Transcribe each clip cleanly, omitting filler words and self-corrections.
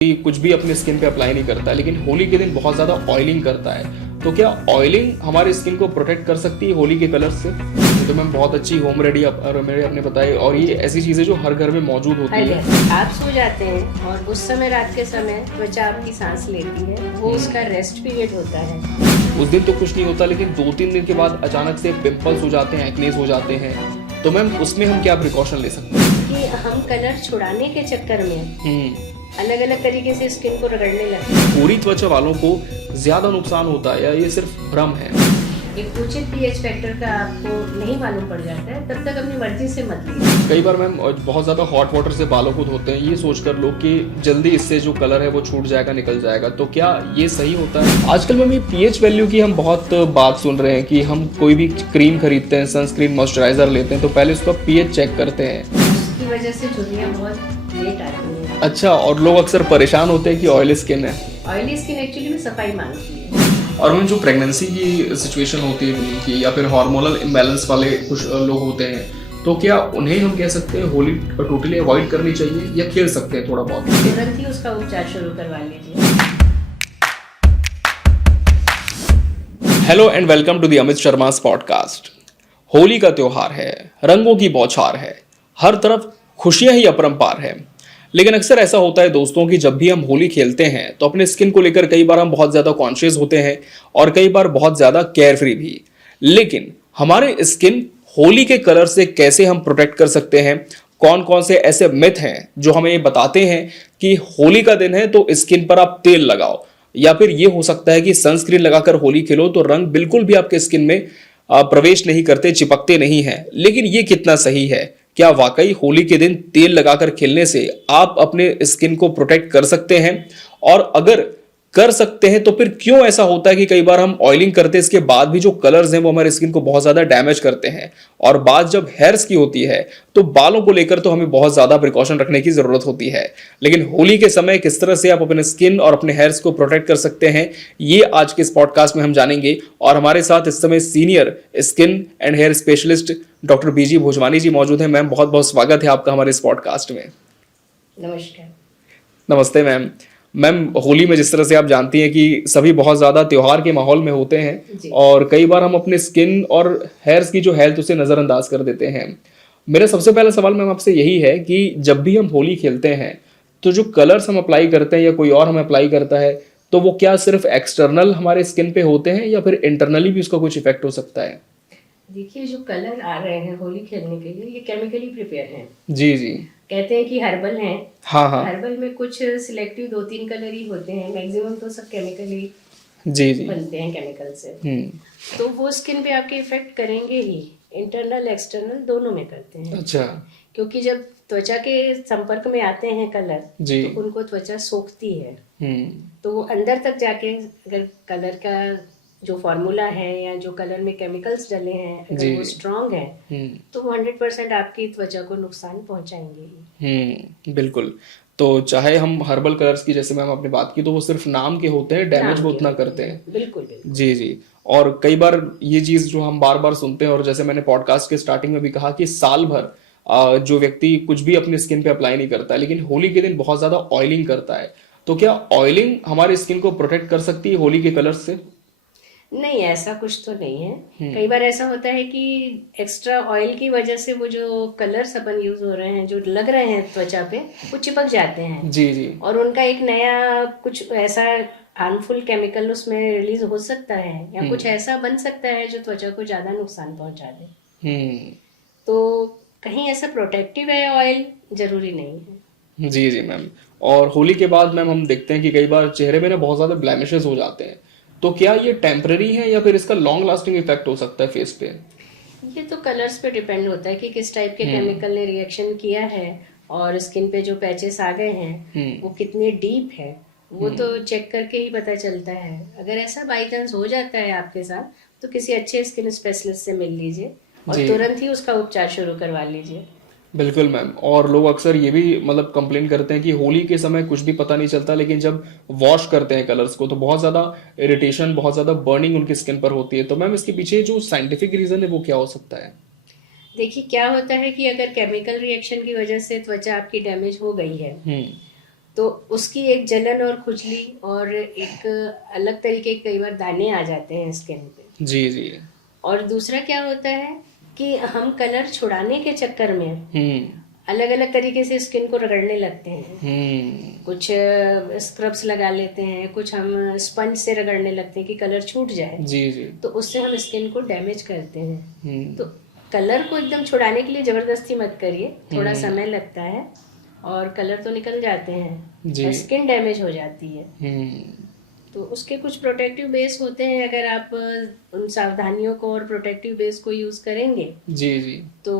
कुछ भी अपने स्किन पे अप्लाई नहीं करता है, लेकिन होली के दिन बहुत ज्यादा ऑयलिंग करता है। तो क्या ऑयलिंग हमारे स्किन को प्रोटेक्ट कर सकती है होली के कलर से? तो मैम बहुत अच्छी होम रेडी मेरे आपने बताई, और ये ऐसी चीजें जो हर घर में मौजूद होती है। आप सो जाते हैं और उस समय रात के समय त्वचा आपकी सांस लेती है, वो उसका रेस्ट पीरियड होता है। उस दिन तो कुछ नहीं होता, लेकिन 2-3 दिन के बाद अचानक से पिंपल्स हो जाते हैं, एक्नेस हो जाते हैं। तो मैम उसमें हम क्या प्रिकॉशन ले सकते हैं? कि हम कलर छुड़ाने के चक्कर में अलग अलग तरीके से स्किन को रगड़ने लगते हैं। पूरी त्वचा वालों को ज्यादा नुकसान होता है या ये सिर्फ भ्रम है? एक उचित पीएच फैक्टर का आपको नहीं मालूम पड़ जाता है, तब तक अपनी मर्जी से मत लीजिए। कई बार मैम बहुत ज्यादा हॉट वाटर से बालों को धोते हैं, ये सोचकर लोग कि जल्दी इससे जो कलर है वो छूट जाएगा, निकल जाएगा। तो क्या ये सही होता है? आजकल मैम ये पीएच वैल्यू की हम बहुत बात सुन रहे हैं कि हम कोई भी क्रीम खरीदते हैं, सनस्क्रीन, मॉइस्चराइजर लेते हैं, तो पहले उसका पीएच चेक करते हैं। उसकी वजह से झुर्रियाँ बहुत लेट आती हैं। अच्छा, और लोग अक्सर परेशान होते हैं कि ऑयली स्किन है। ऑयली स्किन एक्चुअली में सफाई मांगती है। और मैम जो प्रेगनेंसी की सिचुएशन होती है उनकी, या फिर हार्मोनल इम्बैलेंस वाले कुछ लोग होते हैं, तो क्या उन्हें हम कह सकते हैं होली टोटली अवॉइड करनी चाहिए या खेल सकते हैं थोड़ा बहुत? तुरंत ही उसका उपचार शुरू करवा लीजिए। Hello and welcome to the Amit Sharma podcast. Holi का त्योहार है, रंगों की बौछार है, हर तरफ खुशियां ही अपरंपार है। लेकिन अक्सर ऐसा होता है दोस्तों कि जब भी हम होली खेलते हैं तो अपने स्किन को लेकर कई बार हम बहुत ज़्यादा कॉन्शियस होते हैं और कई बार बहुत ज़्यादा केयर फ्री भी। लेकिन हमारे स्किन होली के कलर से कैसे हम प्रोटेक्ट कर सकते हैं? कौन कौन से ऐसे मिथ हैं जो हमें ये बताते हैं कि होली का दिन है तो स्किन पर आप तेल लगाओ, या फिर ये हो सकता है कि सनस्क्रीन लगाकर होली खेलो तो रंग बिल्कुल भी आपके स्किन में प्रवेश नहीं करते, चिपकते नहीं हैं। लेकिन ये कितना सही है? क्या वाकई होली के दिन तेल लगाकर खेलने से आप अपने स्किन को प्रोटेक्ट कर सकते हैं? और अगर कर सकते हैं तो फिर क्यों ऐसा होता है कि कई बार हम ऑयलिंग करते हैं, इसके बाद भी जो कलर्स हैं वो हमारे स्किन को बहुत ज्यादा डैमेज करते हैं? और बात जब हेयर्स की होती है तो बालों को लेकर तो हमें बहुत ज्यादा प्रिकॉशन रखने की जरूरत होती है, लेकिन होली के समय किस तरह से आप अपने स्किन और अपने हेयर्स को प्रोटेक्ट कर सकते हैं, ये आज के इस पॉडकास्ट में हम जानेंगे। और हमारे साथ इस समय senior skin and hair specialist doctor B G Bhojwani ji मौजूद हैं। मैम बहुत बहुत स्वागत है आपका हमारे इस पॉडकास्ट में। नमस्कार। नमस्ते मैम। मैम होली में जिस तरह से आप जानती हैं कि सभी बहुत ज़्यादा त्योहार के माहौल में होते हैं और कई बार हम अपने स्किन और हेयर्स की जो हेल्थ उसे नज़रअंदाज कर देते हैं। मेरा सबसे पहला सवाल मैम आपसे यही है कि जब भी हम होली खेलते हैं तो जो कलर्स हम अप्लाई करते हैं या कोई और हमें अप्लाई करता है, तो वो क्या सिर्फ एक्सटर्नल हमारे स्किन पे होते हैं या फिर इंटरनली भी उसका कुछ इफेक्ट हो सकता है? देखिए, जो कलर आ रहे हैं होली खेलने के लिए ये केमिकली प्रिपेयर हैं। जी जी। कहते हैं कि हर्बल हैं। हाँ। हर्बल में कुछ सिलेक्टिव 2-3 कलर ही होते हैं, मैक्सिमम तो सब केमिकली जी जी बनते हैं केमिकल से। तो वो स्किन पे आपके इफेक्ट करेंगे ही, इंटरनल एक्सटर्नल दोनों में करते हैं। अच्छा। क्योंकि जब त्वचा के संपर्क में आते हैं कलर जी। तो उनको त्वचा सोखती है, हम्म। तो वो अंदर तक जाके अगर कलर का जो फॉर्मूला है या जो कलर में केमिकल्स डले हैं अगर वो स्ट्रॉन्ग है तो वो 100% आपकी त्वचा को नुकसान पहुंचाएंगे ही। बिल्कुल। तो चाहे हम हर्बल कलर्स की जैसे मैम आपने बात की, तो वो सिर्फ नाम के होते हैं, डैमेज वो उतना करते हैं। बिल्कुल बिल्कुल। जी जी। और कई बार ये चीज जो हम बार बार सुनते हैं, और जैसे मैंने पॉडकास्ट के स्टार्टिंग में भी कहा कि साल भर जो व्यक्ति कुछ भी अपनी स्किन पे अप्लाई नहीं करता है, लेकिन होली के दिन बहुत ज्यादा ऑयलिंग करता है, तो क्या ऑयलिंग हमारे स्किन को प्रोटेक्ट कर सकती है होली के कलर्स से? नहीं, ऐसा कुछ तो नहीं है। कई बार ऐसा होता है कि एक्स्ट्रा ऑयल की वजह से वो जो कलर्स अपन यूज हो रहे हैं, जो लग रहे हैं त्वचा पे, वो चिपक जाते हैं। जी जी। और उनका एक नया कुछ ऐसा हार्मफुल केमिकल उसमें रिलीज हो सकता है या कुछ ऐसा बन सकता है जो त्वचा को ज्यादा नुकसान पहुंचा दे। तो कहीं ऐसा प्रोटेक्टिव है ऑयल, जरूरी नहीं है। जी जी मैम। और होली के बाद मैम हम देखते हैं कि कई बार चेहरे में ना बहुत ज्यादा ब्लेमिशेस हो जाते हैं, तो क्या ये टेम्पररी है या फिर इसका लॉन्ग लास्टिंग इफेक्ट हो सकता है फेस पे? ये तो कलर्स पे डिपेंड होता है कि किस टाइप के केमिकल ने रिएक्शन किया है और स्किन पे जो पैचेस आ गए हैं वो कितने डीप है, वो तो चेक करके ही पता चलता है। अगर ऐसा बाई चांस हो जाता है आपके साथ तो किसी अच्छे स्किन स्पेशलिस्ट से मिल लीजिए और तुरंत ही उसका उपचार शुरू करवा लीजिए। बिल्कुल मैम। और लोग अक्सर ये भी मतलब कंप्लेन करते हैं कि होली के समय कुछ भी पता नहीं चलता, लेकिन जब वॉश करते हैं कलर्स को तो बहुत ज्यादा इरिटेशन, बहुत ज्यादा बर्निंग उनकी स्किन पर होती है। तो मैम इसके पीछे जो साइंटिफिक रीजन है वो क्या हो सकता है? देखिए, क्या होता है कि अगर केमिकल रिएक्शन की वजह से त्वचा आपकी डैमेज हो गई है तो उसकी एक जलन और खुजली और एक अलग तरीके के कई बार दाने आ जाते हैं स्किन पे। जी जी। और दूसरा क्या होता है कि हम कलर छुड़ाने के चक्कर में हम्म अलग अलग तरीके से स्किन को रगड़ने लगते हैं। हम्म। कुछ स्क्रब्स लगा लेते हैं, कुछ हम स्पंज से रगड़ने लगते हैं कि कलर छूट जाए। जी जी। तो उससे हम स्किन को डैमेज करते हैं। तो हम्म कलर को एकदम छुड़ाने के लिए जबरदस्ती मत करिए, थोड़ा हम्म। समय लगता है और कलर तो निकल जाते जी। हैं, स्किन डैमेज हो जाती है। हम्म। तो उसके कुछ प्रोटेक्टिव बेस होते हैं, अगर आप उन सावधानियों को और प्रोटेक्टिव बेस को यूज करेंगे जी जी। तो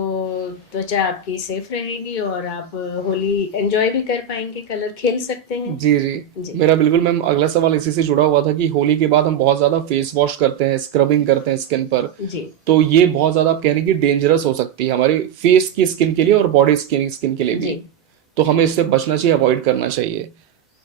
त्वचा आपकी सेफ रहेगी और आप होली एंजॉय भी कर पाएंगे, कलर खेल सकते हैं। जी जी। जी मेरा बिल्कुल मैम अगला सवाल इसी से जुड़ा हुआ था कि होली के बाद हम बहुत ज्यादा फेस वॉश करते हैं, स्क्रबिंग करते हैं स्किन पर, जी तो ये बहुत ज्यादा आप कह रहे हैं कि डेंजरस हो सकती है हमारी फेस की स्किन के लिए और बॉडी स्किन स्किन के लिए भी, जी। तो हमें इससे बचना चाहिए, अवॉइड करना चाहिए।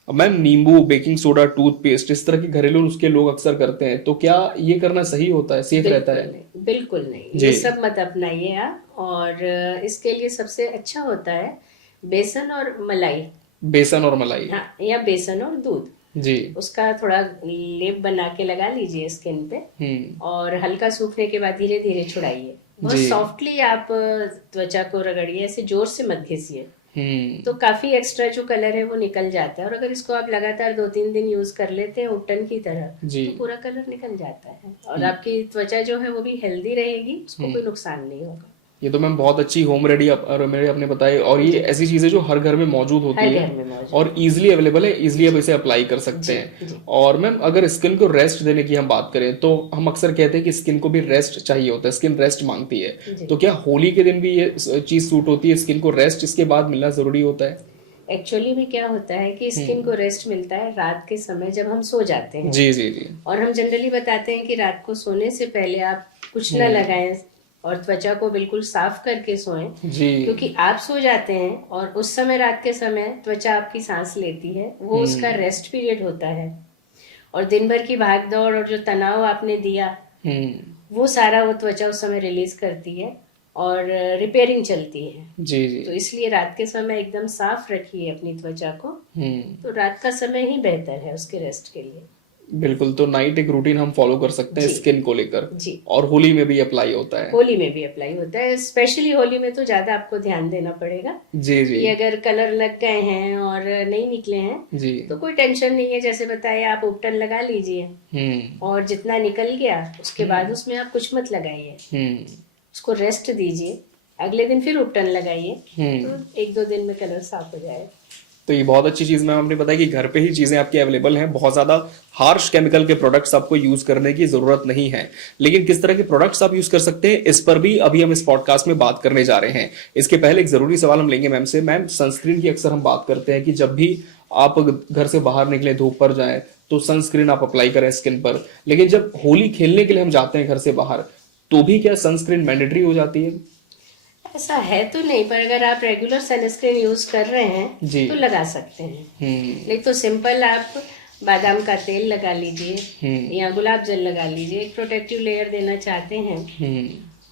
अब मैम नींबू, बेकिंग सोडा, टूथपेस्ट, इस तरह के घरेलू नुस्खे लोग अक्सर करते हैं, तो क्या ये करना सही होता है, सेफ रहता बिल्कुल है? नहीं, बिल्कुल नहीं, जी। ये सब मत अपनाइए आप। और इसके लिए सबसे अच्छा होता है बेसन और मलाई। बेसन और मलाई। हाँ, या बेसन और दूध, जी। उसका थोड़ा लेप बना के लगा लीजिए स्किन पे हम्म। और हल्का सूखने के बाद धीरे धीरे छुड़ाइए। बहुत जी। सॉफ्टली आप त्वचा को रगड़िए, ऐसे जोर से मत घिसिए। तो हम्म। काफी एक्स्ट्रा जो कलर है वो निकल जाता है। और अगर इसको आप लगातार 2-3 दिन यूज कर लेते हैं उपटन की तरह, जी। तो पूरा कलर निकल जाता है और आपकी त्वचा जो है वो भी हेल्दी रहेगी, उसको कोई नुकसान नहीं होगा। ये तो मैम बहुत अच्छी होम रेमेडी आपने बताई, और ये जी, ऐसी चीजें जो हर घर में मौजूद होती हर है घर में मौजूद और इजीली अवेलेबल है, इजीली आप इसे अप्लाई कर सकते जी हैं। जी और मैम अगर स्किन को रेस्ट देने की हम बात करें तो हम अक्सर कहते हैं कि स्किन को भी रेस्ट चाहिए होता है, स्किन रेस्ट मांगती है, जी। तो क्या होली के दिन भी ये चीज सूट होती है, स्किन को रेस्ट इसके बाद मिलना जरूरी होता है? एक्चुअली में क्या होता है कि स्किन को रेस्ट मिलता है रात के समय जब हम सो जाते हैं। जी जी जी। और हम जनरली बताते हैं कि रात को सोने से पहले आप कुछ न लगाएं और त्वचा को बिल्कुल साफ करके सोएं, जी। क्योंकि आप सो जाते हैं और उस समय रात के समय त्वचा आपकी सांस लेती है, वो उसका रेस्ट पीरियड होता है। और दिन भर की भाग दौड़ और जो तनाव आपने दिया वो सारा वो त्वचा उस समय रिलीज करती है और रिपेयरिंग चलती है। जी जी। तो इसलिए रात के समय एकदम साफ रखिए अपनी त्वचा को। तो रात का समय ही बेहतर है उसके रेस्ट के लिए। बिल्कुल, तो नाइट एक रूटीन हम फॉलो कर सकते हैं जी स्किन को लेकर, जी। और होली में भी अप्लाई होता है। होली में भी अप्लाई होता है, स्पेशली होली में तो ज्यादा आपको ध्यान देना पड़ेगा जी जी। कि अगर कलर लग गए हैं और नहीं निकले हैं जी। तो कोई टेंशन नहीं है। जैसे बताया, आप उपटन लगा लीजिए और जितना निकल गया उसके बाद उसमें आप कुछ मत लगाइए, उसको रेस्ट दीजिए, अगले दिन फिर उपटन लगाइए, तो 1-2 दिन में कलर साफ हो जाएगा। तो ये बहुत अच्छी चीज मैम आपने बताया कि घर पे ही चीजें आपकी अवेलेबल हैं, बहुत ज्यादा हार्श केमिकल के प्रोडक्ट्स आपको यूज करने की जरूरत नहीं है। लेकिन किस तरह के प्रोडक्ट्स आप यूज कर सकते हैं, इस पर भी अभी हम इस पॉडकास्ट में बात करने जा रहे हैं। इसके पहले एक जरूरी सवाल हम लेंगे मैम से। मैम, सनस्क्रीन की अक्सर हम बात करते हैं कि जब भी आप घर से बाहर निकले, धूप पर जाएं, तो सनस्क्रीन आप अप्लाई करें स्किन पर, लेकिन जब होली खेलने के लिए हम जाते हैं घर से बाहर, तो भी क्या सनस्क्रीन मैंडेटरी हो जाती है? ऐसा है तो नहीं, पर अगर आप रेगुलर सनस्क्रीन यूज कर रहे हैं जी। तो लगा सकते हैं। नहीं तो सिंपल आप बादाम का तेल लगा लीजिए या गुलाब जल लगा लीजिए, एक प्रोटेक्टिव लेयर देना चाहते हैं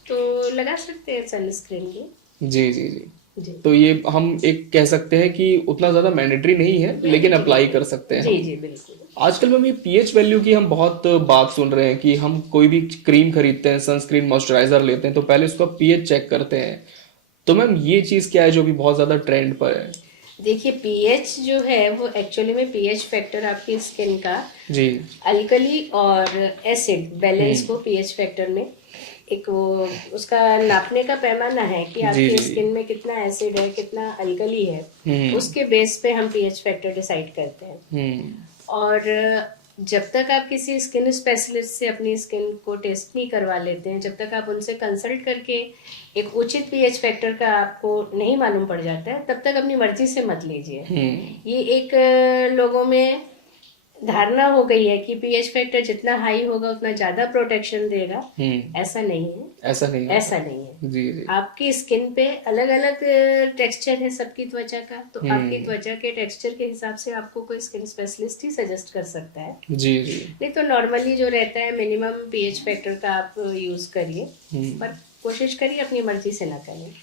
तो लगा सकते हैं सनस्क्रीन भी। जी जी जी। जी तो ये हम एक कह सकते हैं कि उतना ज्यादा मैंडेटरी नहीं है, लेकिन अप्लाई कर सकते हैं जी हम। जी बिल्कुल। आजकल मैम ये पीएच वैल्यू की हम बहुत बात सुन रहे हैं कि हम कोई भी क्रीम खरीदते हैं, सनस्क्रीन, मॉइस्चराइजर लेते हैं, तो पहले उसका पीएच चेक करते हैं। तो मैम ये चीज क्या है जो भी बहुत ज्यादा ट्रेंड पर है? देखिए, पीएच जो है वो एक्चुअली में पीएच फैक्टर आपकी स्किन का जी। अल्कली और एसिड बैलेंस को पीएच फैक्टर में एक वो उसका नापने का पैमाना है कि जी आपकी जी। स्किन में कितना एसिड है, कितना अल्कली है, उसके बेस पे हम पीएच फैक्टर डिसाइड करते हैं। और जब तक आप किसी स्किन स्पेशलिस्ट से अपनी स्किन को टेस्ट नहीं करवा लेते हैं, जब तक आप उनसे कंसल्ट करके एक उचित पीएच फैक्टर का आपको नहीं मालूम पड़ जाता है, तब तक अपनी मर्जी से मत लीजिए। ये एक लोगों में धारणा हो गई है कि पीएच फैक्टर जितना हाई होगा उतना ज्यादा प्रोटेक्शन देगा। ऐसा नहीं है, ऐसा नहीं है। ऐसा नहीं है। जी जी। आपकी स्किन पे अलग अलग टेक्सचर है सबकी त्वचा का, तो आपकी त्वचा के टेक्सचर के हिसाब से आपको कोई स्किन स्पेशलिस्ट ही सजेस्ट कर सकता है। जी जी। नहीं तो नॉर्मली जो रहता है मिनिमम पीएच फैक्टर का आप यूज करिए, पर कोशिश करिए अपनी मर्जी से ना करें।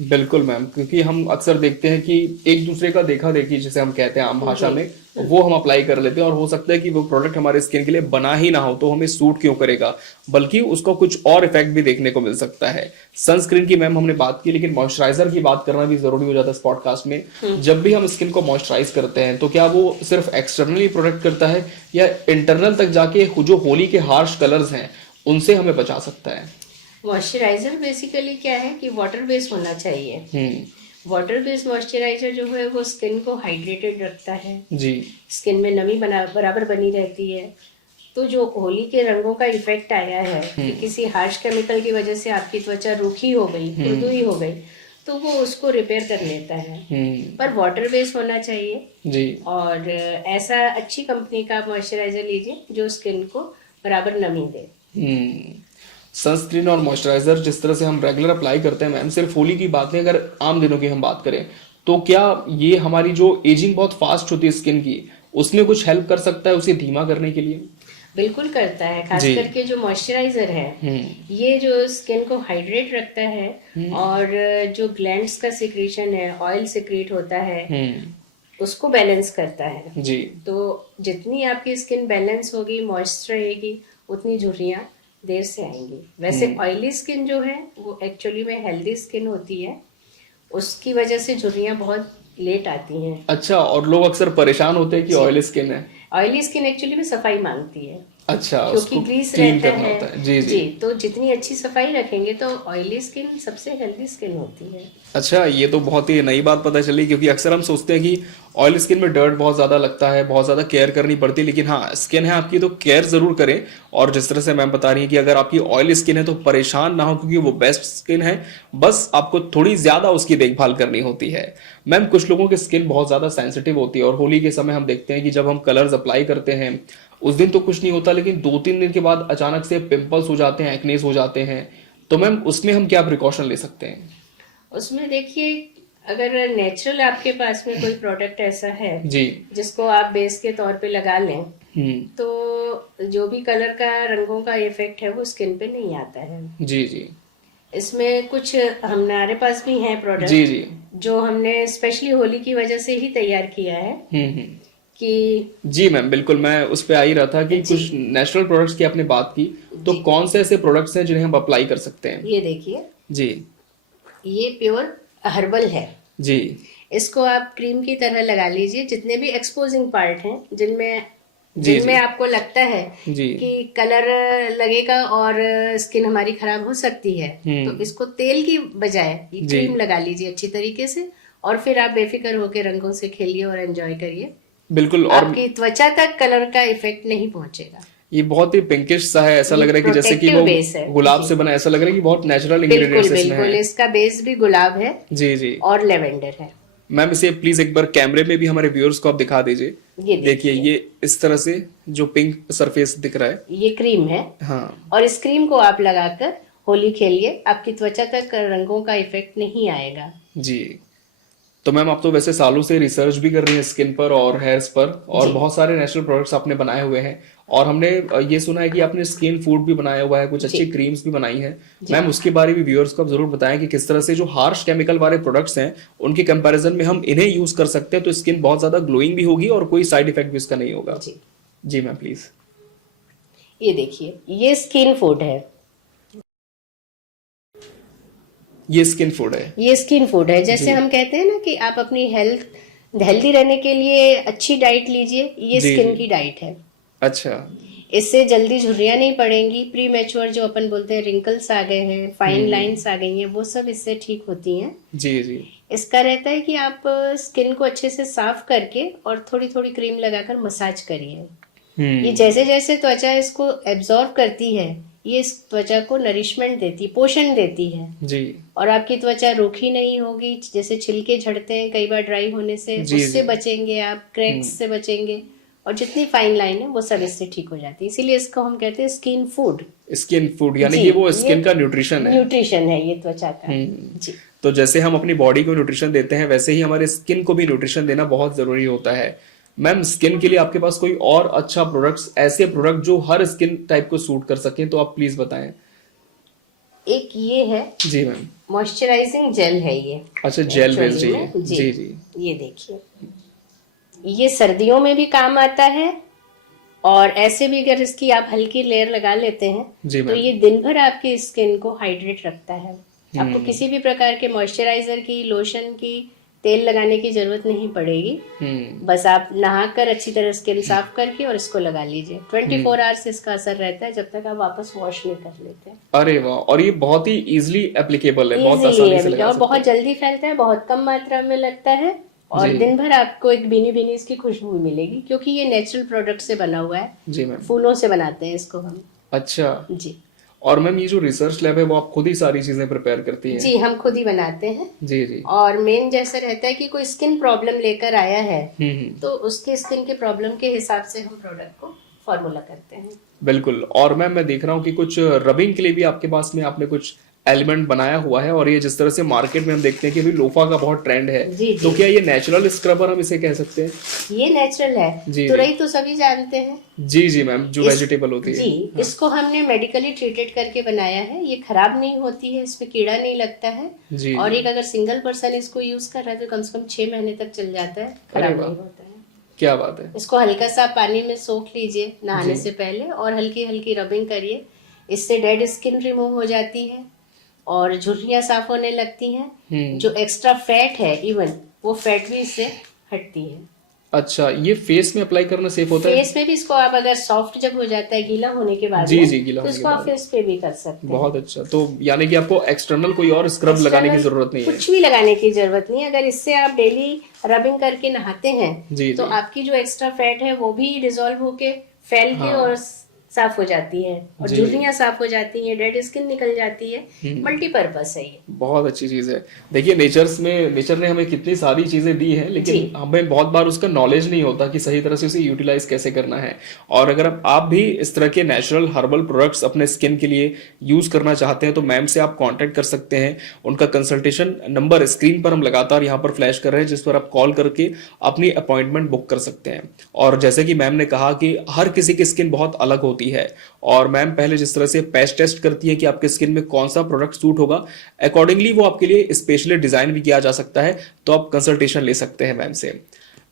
बिल्कुल मैम, क्योंकि हम अक्सर देखते हैं कि एक दूसरे का देखा देखी जिसे हम कहते हैं आम भाषा में, वो हम अप्लाई कर लेते हैं और हो सकता है कि वो प्रोडक्ट हमारे स्किन के लिए बना ही ना हो, तो हमें सूट क्यों करेगा, बल्कि उसका कुछ और इफेक्ट भी देखने को मिल सकता है। सनस्क्रीन की मैम हमने बात की, लेकिन मॉइस्चराइजर की बात करना भी जरूरी हो जाता है इस पॉडकास्ट में। जब भी हम स्किन को मॉइस्चराइज करते हैं तो क्या वो सिर्फ एक्सटर्नली प्रोटेक्ट करता है या इंटरनल तक जाके जो होली के हार्श कलर्स हैं उनसे हमें बचा सकता है? मॉइस्चराइजर बेसिकली क्या है कि वाटर बेस्ड होना चाहिए। वाटर बेस्ड मॉइस्चराइजर जो है वो स्किन को हाइड्रेटेड रखता है जी स्किन में नमी बराबर बनी रहती है। तो जो होली के रंगों का इफेक्ट आया है कि किसी हार्श केमिकल की वजह से आपकी त्वचा रूखी हो गई, खुरदुरी हो गई, तो वो उसको रिपेयर कर लेता है। पर वाटर बेस्ड होना चाहिए जी और ऐसा अच्छी कंपनी का मॉइस्चराइजर लीजिए जो स्किन को बराबर नमी दे। सनस्क्रीन और मॉइस्चराइजर जिस तरह से हम रेगुलर अप्लाई करते हैं मैम, सिर्फ होली की बात नहीं, अगर आम दिनों की हम बात करें तो क्या ये हमारी जो एजिंग बहुत फास्ट होती है स्किन की, उसमें कुछ हेल्प कर सकता है उसे धीमा करने के लिए? बिल्कुल करता है, खास करके जो मॉइस्चराइजर है ये जो स्किन को हाइड्रेट रखता है और जो ग्लैंड्स का सिक्रीशन है, ऑयल सिक्रीट होता है, उसको बैलेंस करता है जी। तो जितनी आपकी स्किन बैलेंस होगी, मॉइस्चर रहेगी, उतनी झुर्रियां देर से आएंगी। वैसे ऑयली स्किन जो है वो एक्चुअली में हेल्दी स्किन होती है, उसकी वजह से झुर्रियां बहुत लेट आती हैं। अच्छा, और लोग अक्सर परेशान होते हैं कि ऑयली स्किन है। ऑयली स्किन एक्चुअली में सफाई मांगती है। अच्छा, क्योंकि उसको ग्रीस क्लीन रहता करना है। होता है। जी जी, तो जितनी अच्छी सफाई रखेंगे तो ऑयली स्किन सबसे हेल्दी स्किन होती है। अच्छा, ये तो बहुत ही नई बात पता चली, क्योंकि अक्सर हम सोचते हैं कि ऑयल स्किन में डर्ट बहुत ज्यादा लगता है, बहुत ज्यादा केयर करनी पड़ती है, लेकिन हाँ, स्किन है आपकी तो केयर जरूर करें। और जिस तरह से मैम बता रही है कि अगर आपकी ऑयल स्किन है तो परेशान ना हो, क्योंकि वो बेस्ट स्किन है, बस आपको थोड़ी ज्यादा उसकी देखभाल करनी होती है। मैम, कुछ लोगों की स्किन बहुत ज्यादा सेंसिटिव होती है और होली के समय हम देखते हैं कि जब हम कलर्स अप्लाई करते हैं उस दिन तो कुछ नहीं होता, लेकिन 2-3 दिन के बाद अचानक से पिंपल्स हो जाते हैं, एक्नेस हो जाते हैं, तो मैम उसमें हम क्या प्रिकॉशन ले सकते हैं? उसमें देखिए, अगर नेचुरल आपके पास में कोई प्रोडक्ट ऐसा है जी। जिसको आप बेस के तौर पे लगा लें, तो जो भी कलर का रंगों का इफेक्ट है वो स्किन पे नहीं आता है। जी जी इसमें कुछ हमारे पास भी हैं जी प्रोडक्ट जी जो हमने स्पेशली होली की वजह से ही तैयार किया है कि जी मैम, बिल्कुल मैं उस पे आ ही रहा था कि कुछ नेचुरल प्रोडक्ट्स की आपने बात की, तो कौन से ऐसे प्रोडक्ट्स हैं जिन्हें हम अप्लाई कर सकते हैं? ये देखिए, जी ये प्योर हर्बल है। जी इसको आप क्रीम की तरह लगा लीजिए। जितने भी एक्सपोजिंग पार्ट हैं जिनमें जी जिनमें आपको लगता है जी कि कलर लगेगा और स्किन हमारी खराब हो सकती है, तो इसको तेल की बजाय ये क्रीम लगा लीजिए अच्छी तरीके से, और फिर आप बेफिक्र होकर रंगों से खेलिए और एंजॉय करिए। बिल्कुल। और आपकी त्वचा तक कलर का इफेक्ट नहीं पहुंचेगा। ये बहुत ही पिंकिश सा है, ऐसा लग रहा है कि जैसे कि वो बेस है गुलाब से बना, ऐसा लग रहा है कि बहुत नेचुरल बिल्कुल इंग्रेडिएंट्स इसमें बिल्कुल, है। इसका बेस भी गुलाब है जी जी और लेवेंडर है। मैम, इसे प्लीज एक बार कैमरे में भी हमारे व्यूअर्स को आप दिखा दीजिए। ये देखिए, ये इस तरह से जो पिंक सरफेस दिख रहा है, ये क्रीम है। हाँ। और इस क्रीम को आप लगाकर होली खेलिए, आपकी त्वचा तक रंगों का इफेक्ट नहीं आएगा। जी। तो मैम, आप तो वैसे सालों से रिसर्च भी कर रही हैं स्किन पर और हेयर्स पर, और बहुत सारे नेचुरल प्रोडक्ट्स आपने बनाए हुए हैं, और हमने ये सुना है कि आपने स्किन फूड भी बनाया हुआ है, कुछ अच्छी क्रीम्स भी बनाई हैं। मैम, उसके बारे में व्यूअर्स को आप जरूर बताएं कि किस तरह से जो हार्श केमिकल वाले प्रोडक्ट्स हैं उनके कंपैरिजन में हम इन्हें यूज कर सकते हैं, तो स्किन बहुत ज्यादा ग्लोइंग भी होगी और कोई साइड इफेक्ट भी इसका नहीं होगा। जी मैम, प्लीज। ये देखिए, ये स्किन फूड है। ये स्किन फूड है। ये स्किन फूड है। जैसे हम कहते हैं ना कि आप अपनी हेल्दी रहने के लिए अच्छी डाइट लीजिए, ये स्किन की डाइट है। अच्छा। इससे जल्दी झुर्रियां नहीं पड़ेंगी। प्री मैच्योर जो अपन बोलते हैं रिंकल्स आ गए हैं, फाइन लाइंस आ गई हैं, वो सब इससे ठीक होती हैं। जी जी। इसका रहता है कि आप स्किन को अच्छे से साफ करके और थोड़ी थोड़ी क्रीम लगाकर मसाज करिए। ये जैसे जैसे त्वचा इसको एब्जॉर्ब करती है, ये इस त्वचा को नरिशमेंट देती, पोषण देती है जी। और आपकी त्वचा रूखी नहीं होगी। जैसे छिलके झड़ते हैं कई बार ड्राई होने से, उससे बचेंगे आप, क्रैक्स से बचेंगे, और जितनी फाइन लाइन है वो सब इससे ठीक हो जाती है। इसीलिए इसको हम कहते हैं स्किन फूड। स्किन फूड यानी ये वो स्किन का न्यूट्रिशन है। न्यूट्रिशन है ये त्वचा का। जी। तो जैसे हम अपनी बॉडी को न्यूट्रिशन देते हैं, वैसे ही हमारे स्किन को भी न्यूट्रिशन देना बहुत जरूरी होता है। मैम, स्किन के लिए आपके पास कोई और अच्छा प्रोडक्ट्स, ऐसे प्रोडक्ट जो हर स्किन टाइप को सूट कर सकें, तो आप प्लीज बताएं। एक ये है जी मैम। मॉइस्चराइजिंग जेल है ये। अच्छा, जेल बेस्ड Actually है। में, जी जी। ये देखिए, ये सर्दियों में भी काम आता है और ऐसे भी अगर इसकी आप हल्की लेयर लगा लेते हैं जी तो मैम। ये दिन भर आपकी स्किन को हाइड्रेट रखता है। आपको किसी भी प्रकार के मॉइस्चराइजर की, लोशन की, तेल लगाने की जरूरत नहीं पड़ेगी। बस आप नहाकर अच्छी तरह स्किन साफ करके और इसको लगा लीजिए। 24 आवर्स इसका असर रहता है, जब तक आप वापस वॉश नहीं कर लेते। अरे वाह, और ये बहुत ही इजीली एप्लीकेबल है, बहुत इजीली आसानी है से लगा और सकते बहुत जल्दी फैलता है, बहुत कम मात्रा में लगता है और जी। दिन भर आपको एक भीनी भीनी इसकी खुशबू मिलेगी, क्योंकि ये नेचुरल प्रोडक्ट से बना हुआ है। जी मैम। फूलों से बनाते हैं इसको हम। अच्छा, जी और मैम ये जो रिसर्च लैब है वो आप खुद ही सारी चीजें प्रिपेयर करती हैं? जी, हम खुद ही बनाते हैं। जी जी। और मेन जैसा रहता है कि कोई स्किन प्रॉब्लम लेकर आया है हम्म। तो उसके स्किन के प्रॉब्लम के हिसाब से हम प्रोडक्ट को फॉर्मूला करते हैं। बिल्कुल। और मैम मैं देख रहा हूँ कि कुछ रबिंग के लिए भी आपके पास में आपने कुछ एलिमेंट बनाया हुआ है, और ये जिस तरह से मार्केट में हम देखते हैं कि अभी लोफा का बहुत ट्रेंड है, जी तो जी, क्या ये नेचुरल स्क्रबर हम इसे कह सकते हैं? ये नेचुरल है। जी तुरई तो सभी जानते हैं। जी जी मैम, जो वेजिटेबल होती है। जी, इसको हमने मेडिकली ट्रीटेड करके बनाया है। ये खराब नहीं होती है, इसमें कीड़ा नहीं लगता है। जी और जी। एक अगर सिंगल पर्सन इसको यूज कर रहा है तो कम से कम 6 महीने तक चल जाता है, अरे खराब वाह, नहीं होता है। क्या बात है। इसको हल्का सा पानी में सोख लीजिए नहाने जी। से पहले और हल्की हल्की रबिंग करिए। इससे डेड स्किन रिमूव हो जाती है और झुर्रियाँ साफ होने लगती हैं। जो एक्स्ट्रा फैट है इवन, वो फैट भी इससे हटती है। अच्छा, ये फेस में अप्लाई करना सेफ होता है? फेस पे भी इसको आप अगर सॉफ्ट जब हो जाता है गीला होने के बाद जी में, जी, गीला तो होने के इसको आप बाद। फेस पे भी कर सकते हैं। बहुत अच्छा, तो यानी कि आपको एक्सटर्नल कोई और स्क्रब लगाने की External जरूरत नहीं है? कुछ भी लगाने की जरूरत नहीं है। अगर इससे आप डेली रबिंग करके नहाते हैं जी तो जी। आपकी जो एक्स्ट्रा फैट है वो भी डिजोल्व होके फैल के हाँ। और साफ हो जाती है और जी। झुर्रियाँ साफ हो जाती हैं, डेड स्किन निकल जाती है। मल्टीपर्पज है ये। बहुत अच्छी चीज है। देखिए, नेचर ने हमें कितनी सारी चीजें दी हैं, जी। लेकिन हमें बहुत बार उसका नॉलेज नहीं होता कि सही तरह से उसे यूटिलाइज कैसे करना है। और अगर आप भी इस तरह के नेचुरल हर्बल प्रोडक्ट्स अपने स्किन के लिए यूज करना चाहते हैं तो मैम से आप कांटेक्ट कर सकते हैं। उनका कंसल्टेशन नंबर स्क्रीन पर हम लगातार यहाँ पर फ्लैश कर रहे हैं, जिस पर आप कॉल करके अपनी अपॉइंटमेंट बुक कर सकते हैं। और जैसे कि मैम ने कहा कि हर किसी की स्किन बहुत अलग होती है, और मैम पहले जिस तरह से पैच टेस्ट करती है कि आपके स्किन में कौन सा प्रोडक्ट सूट होगा, अकॉर्डिंगली वो आपके लिए स्पेशली डिजाइन भी किया जा सकता है। तो आप कंसल्टेशन ले सकते हैं मैम से।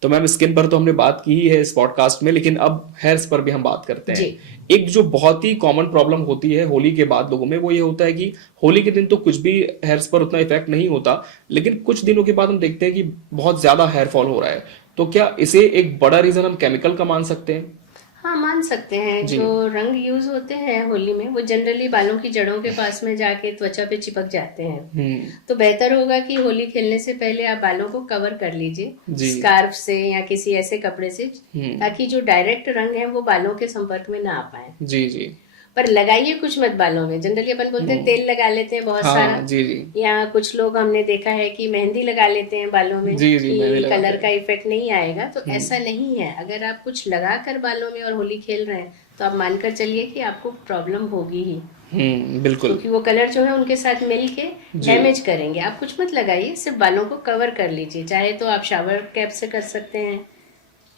तो मैम, स्किन पर तो हमने बात की ही है इस पॉडकास्ट में, लेकिन अब हेयर्स पर भी हम बात करते हैं। जी। एक जो बहुत ही कॉमन प्रॉब्लम होती है होली के बाद लोगों में, वो ये होता है कि होली के दिन तो कुछ भी हेयर्स पर उतना इफेक्ट नहीं होता, लेकिन कुछ दिनों के बाद हम देखते हैं कि बहुत ज्यादा हेयर फॉल हो रहा है। तो क्या इसे एक बड़ा रीजन हम केमिकल का मान सकते हैं? हाँ, मान सकते हैं। जी। जो रंग यूज होते हैं होली में वो जनरली बालों की जड़ों के पास में जाके त्वचा पे चिपक जाते हैं। तो बेहतर होगा कि होली खेलने से पहले आप बालों को कवर कर लीजिए जी। स्कार्फ से या किसी ऐसे कपड़े से, ताकि जो डायरेक्ट रंग है वो बालों के संपर्क में ना आ पाए। जी जी। पर लगाइए कुछ मत बालों में। जनरली अपन बोलते हैं तेल लगा लेते हैं बहुत सारा। हाँ जी जी। या कुछ लोग हमने देखा है कि मेहंदी लगा लेते हैं बालों में जी जी, मेहंदी कि लगाते कलर हैं। का इफेक्ट नहीं आएगा। तो ऐसा नहीं है। अगर आप कुछ लगा कर बालों में और होली खेल रहे हैं तो आप मानकर चलिए कि आपको प्रॉब्लम होगी ही, बिल्कुल। क्योंकि वो कलर जो है उनके साथ मिल के डैमेज करेंगे। आप कुछ मत लगाइए, सिर्फ बालों को कवर कर लीजिए। चाहे तो आप शावर कैप से कर सकते हैं।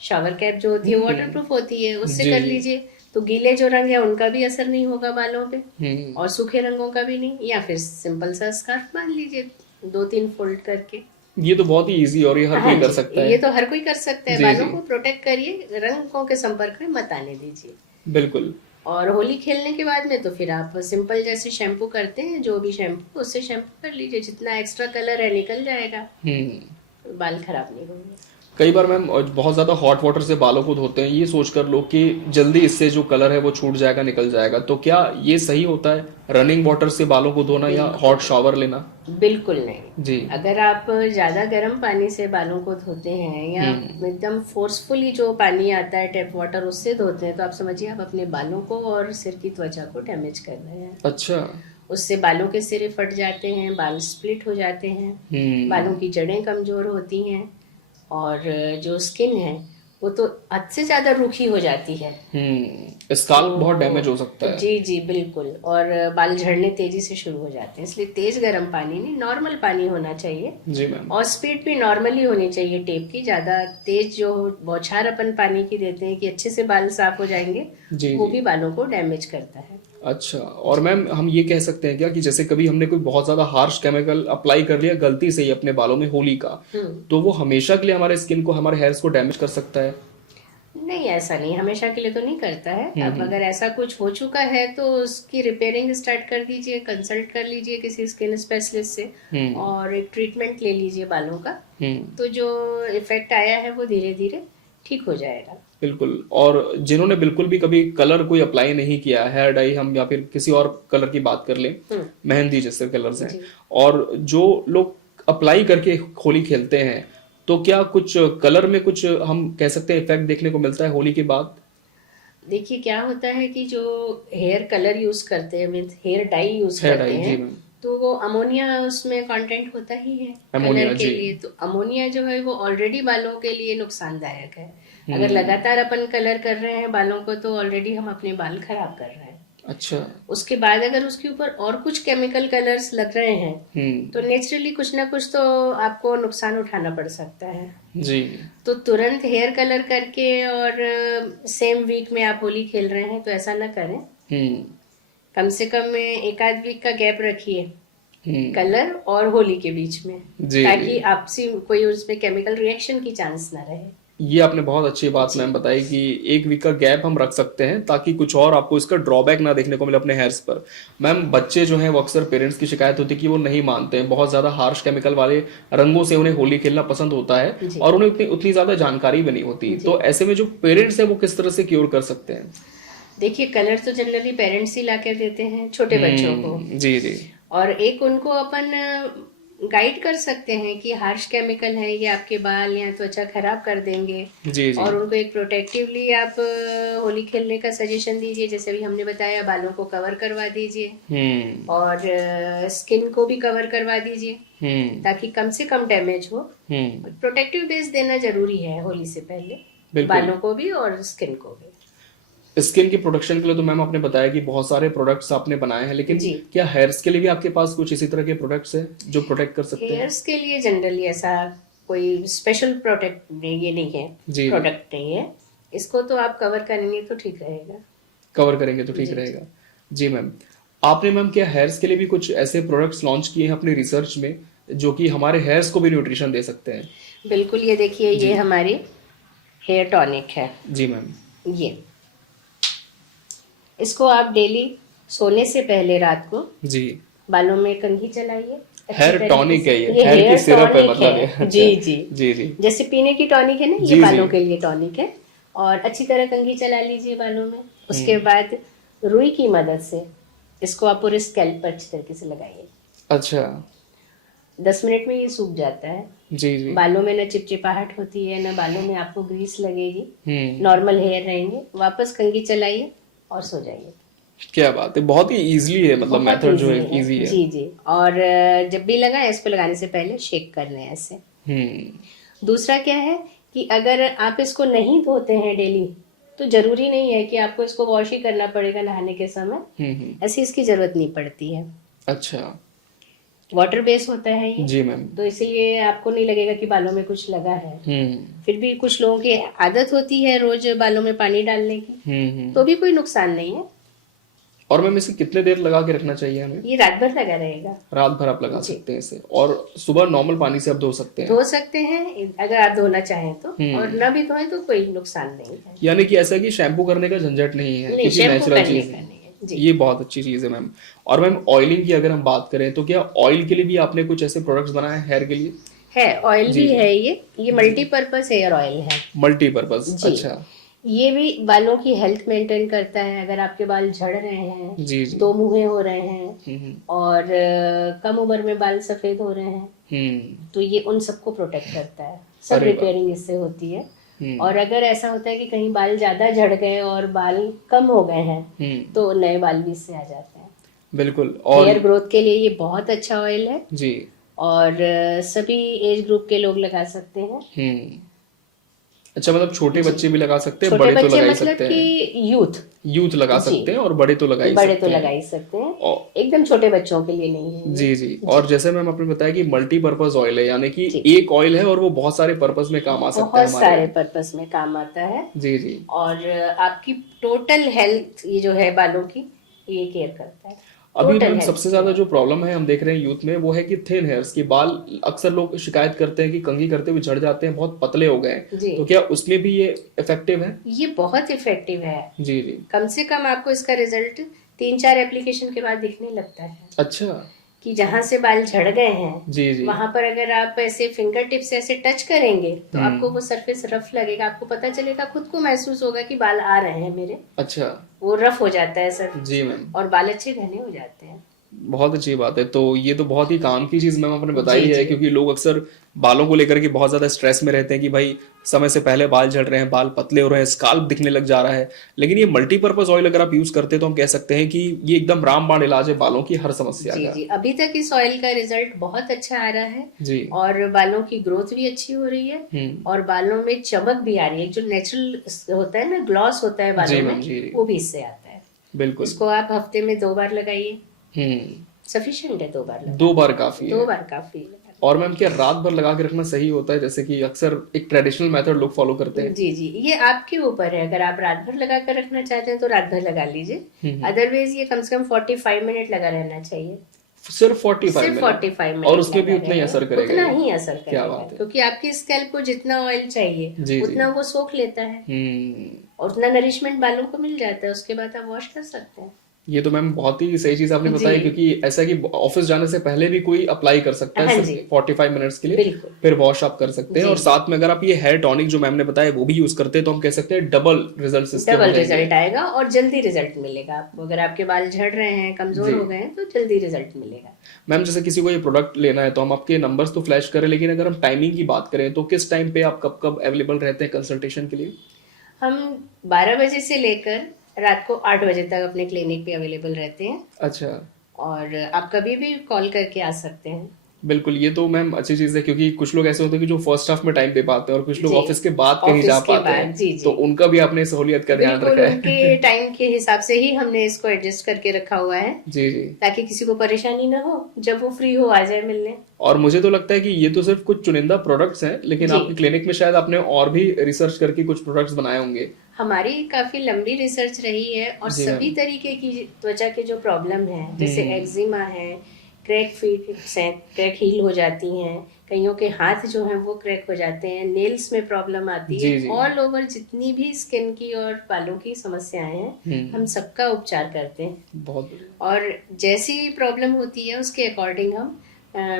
शावर कैप जो होती है वाटर प्रूफ होती है, उससे जी, कर जी। लीजिए। तो गीले जो रंग है उनका भी असर नहीं होगा बालों पे और सूखे रंगों का भी नहीं। या फिर सिंपल सा स्कार्फ बांध लीजिए 2-3 फोल्ड करके। ये तो बहुत ही इजी और ये हर हाँ कोई कर जी, सकता है। ये तो हर कोई कर सकता है। जी, बालों जी। को प्रोटेक्ट करिए, रंगों के संपर्क में मत आने दीजिए। बिल्कुल। और होली खेलने के बाद में तो फिर आप सिंपल जैसे शैम्पू करते हैं, जो भी शैम्पू, उससे शैम्पू कर लीजिए। जितना एक्स्ट्रा कलर है निकल जाएगा, बाल खराब नहीं होंगे। कई बार मैम बहुत ज्यादा हॉट वाटर से बालों को धोते हैं, ये सोचकर लोग कि जल्दी इससे जो कलर है वो छूट जाएगा, निकल जाएगा। तो क्या ये सही होता है रनिंग वाटर से बालों को धोना या हॉट शावर लेना? बिल्कुल नहीं जी। अगर आप ज्यादा गर्म पानी से बालों को धोते हैं या एकदम फोर्सफुली जो पानी आता है टैप वाटर, उससे धोते हैं, तो आप समझिए आप अपने बालों को और सिर की त्वचा को डैमेज कर रहे हैं। अच्छा। उससे बालों के सिरे फट जाते हैं, बाल स्प्लिट हो जाते हैं, बालों की जड़ें कमजोर होती हैं और जो स्किन है वो तो हद से ज्यादा रूखी हो जाती है। स्काल्प बहुत डैमेज हो सकता है। जी जी बिल्कुल। और बाल झड़ने तेजी से शुरू हो जाते हैं। इसलिए तेज गर्म पानी नहीं, नॉर्मल पानी होना चाहिए। जी मैम। और स्पीड भी नॉर्मली होनी चाहिए टेप की। ज्यादा तेज जो बौछार अपन पानी की देते हैं कि अच्छे से बाल साफ हो जाएंगे, जी वो जी। भी बालों को डैमेज करता है। अच्छा, और मैम हम ये कह सकते हैं क्या कि जैसे कभी हमने कोई बहुत ज्यादा हार्श केमिकल अप्लाई कर लिया गलती से ही अपने बालों में होली का, तो वो हमेशा के लिए हमारे स्किन को, हमारे हेयर्स को डैमेज कर सकता है? नहीं, ऐसा नहीं, हमेशा के लिए तो नहीं करता है। अब अगर ऐसा कुछ हो चुका है तो उसकी रिपेयरिंग स्टार्ट कर दीजिए, कंसल्ट कर लीजिए किसी स्किन स्पेशलिस्ट से और एक ट्रीटमेंट ले लीजिए बालों का। तो जो इफेक्ट आया है वो धीरे धीरे ठीक हो जाएगा। बिल्कुल। और जिन्होंने बिल्कुल भी कभी कलर कोई अप्लाई नहीं किया, हेयर डाई हम या फिर किसी और कलर की बात कर लें, मेहंदी जैसे कलर्स हैं, और जो लोग अप्लाई करके होली खेलते हैं, तो क्या कुछ कलर में कुछ हम कह सकते हैं इफेक्ट देखने को मिलता है होली के बाद? देखिए क्या होता है कि जो हेयर कलर यूज करते हैं, means hair dye use hair करते डाई, जी हैं, मैम। तो वो अमोनिया उसमें कंटेंट होता ही है अमोनिया, कलर के जी। लिए। तो अमोनिया जो है वो ऑलरेडी बालों के लिए नुकसानदायक है। अगर लगातार अपन कलर कर रहे हैं बालों को तो ऑलरेडी हम अपने बाल खराब कर रहे हैं। अच्छा। उसके बाद अगर उसके ऊपर और कुछ केमिकल कलर्स लग रहे हैं तो नेचुरली कुछ ना कुछ तो आपको नुकसान उठाना पड़ सकता है। जी। तो तुरंत हेयर कलर करके और सेम वीक में आप होली खेल रहे हैं तो ऐसा ना करें। कम से कम एक आध वीक का गैप रखिए कलर और होली के बीच में, जी, ताकि आपसी कोई उसमें केमिकल रिएक्शन की चांस ना रहे। ये आपने बहुत अच्छी बात मैम बताई कि एक वीक का गैप हम रख सकते हैं ताकि कुछ और आपको इसका ड्रॉबैक ना देखने को मिले अपने हेयर्स पर। मैम बच्चे जो हैं वो अक्सर पेरेंट्स की शिकायत होती है कि वो नहीं मानते हैं, बहुत ज्यादा हार्श केमिकल वाले रंगों से उन्हें होली खेलना पसंद होता है और उन्हें उतनी उतनी ज्यादा जानकारी भी नहीं होती। तो ऐसे में जो पेरेंट्स है वो किस तरह से क्योर कर सकते हैं? देखिए कलर तो जनरली पेरेंट्स ही ला कर देते हैं छोटे बच्चों को। जी जी। और एक उनको अपन गाइड कर सकते हैं कि हार्श केमिकल है ये आपके बाल या त्वचा खराब कर देंगे। जी जी। और उनको एक प्रोटेक्टिवली आप होली खेलने का सजेशन दीजिए, जैसे भी हमने बताया, बालों को कवर करवा दीजिए और स्किन को भी कवर करवा दीजिए ताकि कम से कम डैमेज हो। प्रोटेक्टिव बेस देना जरूरी है होली से पहले, बालों को भी और स्किन को भी। स्किन की प्रोटेक्शन के लिए तो मैम आपने बताया कि बहुत सारे प्रोडक्ट्स आपने बनाए हैं, लेकिन क्या हेयर्स के लिए भी आपके पास कुछ इसी तरह के प्रोडक्ट्स हैं जो प्रोटेक्ट कर सकते हैं? हेयर्स के लिए जनरली ऐसा कोई स्पेशल प्रोटेक्ट ये नहीं है, प्रोडक्ट नहीं है। इसको तो आप कवर करेंगे तो ठीक रहेगा। कवर करेंगे तो ठीक रहेगा। जी मैम, आपने मैम क्या हेयर्स के लिए भी कुछ ऐसे प्रोडक्ट्स लॉन्च किए हैं अपनी रिसर्च में जो कि हमारे हेयर्स को भी न्यूट्रिशन दे सकते हैं? बिल्कुल, ये देखिए, ये हमारी हेयर टॉनिक है। जी मैम। ये इसको आप डेली सोने से पहले रात को जी बालों में कंघी चलाइए। हेयर टॉनिक है ये हेयर की सिरप है मतलब ये? अच्छा। जी जी जी जी। जैसे पीने की टॉनिक है ना, ये बालों के लिए टॉनिक है। और अच्छी तरह कंघी चला लीजिए बालों में। उसके बाद रुई की मदद से इसको आप पूरे स्कैल्प पर अच्छी तरीके से लगाइए। अच्छा। 10 मिनट में ये सूख जाता है। जी जी। बालों में न चिपचिपाहट होती है, न बालों में आपको ग्रीस लगेगी, नॉर्मल हेयर रहेंगे। वापस कंघी चलाइए और सो जाइए। क्या बात है, बहुत ही इजीली है, मतलब मेथड जो है इजी है। जी जी। और जब भी लगाएं, इसको लगाने से पहले शेक कर लें ऐसे। दूसरा क्या है कि अगर आप इसको नहीं धोते हैं डेली तो जरूरी नहीं है कि आपको इसको वॉश ही करना पड़ेगा नहाने के समय। ऐसी इसकी जरूरत नहीं पड़ती है। अच्छा। वाटर बेस होता है ये। जी मैम। तो इसीलिए आपको नहीं लगेगा कि बालों में कुछ लगा है। फिर भी कुछ लोगों की आदत होती है रोज बालों में पानी डालने की, तो भी कोई नुकसान नहीं है। और मैम इसे कितने देर लगा के रखना चाहिए हमें? ये रात भर लगा रहेगा। रात भर आप लगा सकते हैं इसे, और सुबह नॉर्मल पानी से आप धो सकते हैं? धो सकते हैं अगर आप धोना चाहें तो, और न भी धोएं तो कोई नुकसान नहीं है। यानी कि ऐसा कि शैम्पू करने का झंझट नहीं है, क्योंकि नेचुरल चीज है। ये बहुत अच्छी चीज है मैम। और मैम ऑयलिंग की अगर हम बात करें तो क्या ऑयल के लिए भी आपने कुछ ऐसे प्रोडक्ट्स बनाए हैं हेयर के लिए? है, ऑयल भी है। ये मल्टीपर्पज हेयर ऑयल है। मल्टीपर्पज, अच्छा। ये भी बालों की हेल्थ मेंटेन करता है। अगर आपके बाल झड़ रहे हैं, जी जी, दो मुंहे हो रहे हैं और कम उम्र में बाल सफेद हो रहे हैं, तो ये उन सबको प्रोटेक्ट करता है। सब रिपेयरिंग इससे होती है। और अगर ऐसा होता है कि कहीं बाल ज्यादा झड़ गए और बाल कम हो गए हैं तो नए बाल भी इससे आ जाते हैं। बिल्कुल। और हेयर ग्रोथ के लिए ये बहुत अच्छा ऑयल है जी। और सभी एज ग्रुप के लोग लगा सकते हैं। अच्छा, मतलब छोटे बच्चे भी लगा सकते हैं, बड़े तो लगा ही सकते हैं। यूथ लगा सकते हैं और बड़े तो लगा ही सकते हैं। एकदम छोटे बच्चों के लिए नहीं है। जी जी। और जैसे मैम आपने बताया कि मल्टीपर्पज ऑयल है, यानी कि एक ऑयल है और वो बहुत सारे पर्पस में काम आ सकता है। बहुत सारे पर्पस में काम आता है। जी जी। और आपकी टोटल हेल्थ ये जो है बालों की, ये केयर करता है। अभी टोटल मैम हेल्थ सबसे ज्यादा जो प्रॉब्लम है हम देख रहे हैं यूथ में वो है कि थिन हेयर्स की बाल। अक्सर लोग शिकायत करते हैं कि कंघी करते हुए झड़ जाते हैं, बहुत पतले हो गए हैं। जी, तो क्या उसमें भी ये इफेक्टिव है? ये बहुत इफेक्टिव है। जी जी। कम से कम आपको इसका रिजल्ट 3-4 एप्लीकेशन के बाद दिखने लगता है अच्छा। कि जहां से बाल झड़ गए हैं जी जी। वहां पर अगर आप ऐसे फिंगर टिप से ऐसे टच करेंगे तो आपको वो सरफेस रफ लगेगा, आपको पता चलेगा, खुद को महसूस होगा कि बाल आ रहे हैं मेरे। अच्छा। वो रफ हो जाता है सरफेस जी मैम, और बाल अच्छे घने हो जाते हैं। बहुत अच्छी बात है। तो ये तो बहुत ही काम की चीज मैम आपने बताई जी है, जी, क्योंकि लोग अक्सर बालों को लेकर के बहुत ज्यादा स्ट्रेस में रहते हैं कि भाई समय से पहले बाल झड़ रहे हैं, बाल पतले हो रहे हैं, स्काल्प दिखने लग जा रहा है। लेकिन ये मल्टीपर्पज ऑयल अगर आप यूज करते हैं तो हम कह सकते हैं कि ये एकदम रामबाण इलाज है बालों की हर समस्या जी का। जी, अभी तक इस ऑयल का रिजल्ट बहुत अच्छा आ रहा है जी। और बालों की ग्रोथ भी अच्छी हो रही है और बालों में चमक भी आ रही है। जो नेचुरल होता है ना, ग्लॉस होता है जी बालों मैम, में, जी जी। वो भी इससे आता है। बिल्कुल। इसको आप हफ्ते में 2 बार लगाइए, हम्म। सफिशिएंट है 2 बार लगाना। 2 बार काफी 2 है। बार काफी है। और मैम क्या रात भर लगा के रखना सही होता है, जैसे कि अक्सर एक ट्रेडिशनल मेथड लोग फॉलो करते हैं? जी जी, ये आपके ऊपर है। अगर आप रात भर लगा कर रखना चाहते हैं तो रात भर लगा लीजिए, अदरवाइज ये कम से कम 45 मिनट लगा रहना चाहिए। सिर्फ 45 सिर्फ मिनट? 45 मिनट और उसमें भी लगा उतना ही रहे, असर करेगा उतना ये? ही असर क्या करेगा, बात है। क्योंकि आपकी स्कैल्प को जितना ऑयल चाहिए जी जी। उतना वो सोख लेता है हम्म। और उतना नरिशमेंट बालों को मिल जाता है। उसके बाद आप वॉश कर सकते हैं। ये तो मैम बहुत ही सही चीज आपने जी, बताई, क्योंकि ऐसा कि ऑफिस जाने से पहले भी कोई अप्लाई कर सकता है हाँ सिर्फ जी, 45 मिनट्स के लिए, बिल्कुल। फिर वॉश आप कर सकते हैं। जी और जी, साथ में अगर आप ये हेयर टॉनिक जो मैम ने बताया वो भी यूज करते हैं तो हम कह सकते हैं डबल रिजल्ट इसके हो डबल जाएंगे। रिजल्ट आएगा और जल्दी रिजल्ट मिलेगा आपको। अगर आपके बाल झड़ रहे हैं, कमजोर जी हो गए हैं, तो जल्दी रिजल्ट मिलेगा। मैम, जैसे किसी को ये प्रोडक्ट लेना है तो हम आपके नंबर्स तो फ्लैश करें, लेकिन अगर हम टाइमिंग की बात करें तो किस टाइम पे आप कब कब अवेलेबल रहते हैं कंसल्टेशन के लिए? हम 12 बजे से लेकर रात को 8 बजे तक अपने क्लिनिक पे अवेलेबल रहते हैं अच्छा। और आप कभी भी कॉल करके आ सकते हैं। बिल्कुल, ये तो मैम अच्छी चीज़ है, क्योंकि कुछ लोग ऐसे होते हैं कि जो फर्स्ट हाफ में टाइम दे पाते हैं और कुछ लोग जी, ऑफिस के बाद कहीं जा ऑफिस के पाते हैं, बाद, जी तो जी, उनका भी आपने सहूलियत का ध्यान बिल्कुल रखा उनके है। टाइम के हिसाब से ही हमने इसको एडजस्ट करके रखा हुआ है जी जी। ताकि किसी को परेशानी ना हो, जब वो फ्री हो आ जाए मिलने। और मुझे तो लगता है कि ये तो सिर्फ कुछ चुनिंदा प्रोडक्ट्स हैं, लेकिन जी, आपकी क्लिनिक में शायद आपने और भी रिसर्च करके कुछ प्रोडक्ट्स बनाए होंगे। हमारी काफी लंबी रिसर्च रही है और जी सभी मैम। तरीके की त्वचा के जो प्रॉब्लम है, जैसे एक्जिमा है, क्रैक फीट हैं, क्रैक हील हो जाती हैं, कईयों के हाथ जो हैं वो क्रैक हो जाते हैं, नेल्स में प्रॉब्लम आती है, जी जी। ऑल ओवर जितनी भी स्किन की और बालों की समस्याएं हैं हम सबका उपचार करते हैं। बहुत बढ़िया। और जैसी प्रॉब्लम होती है उसके अकॉर्डिंग हम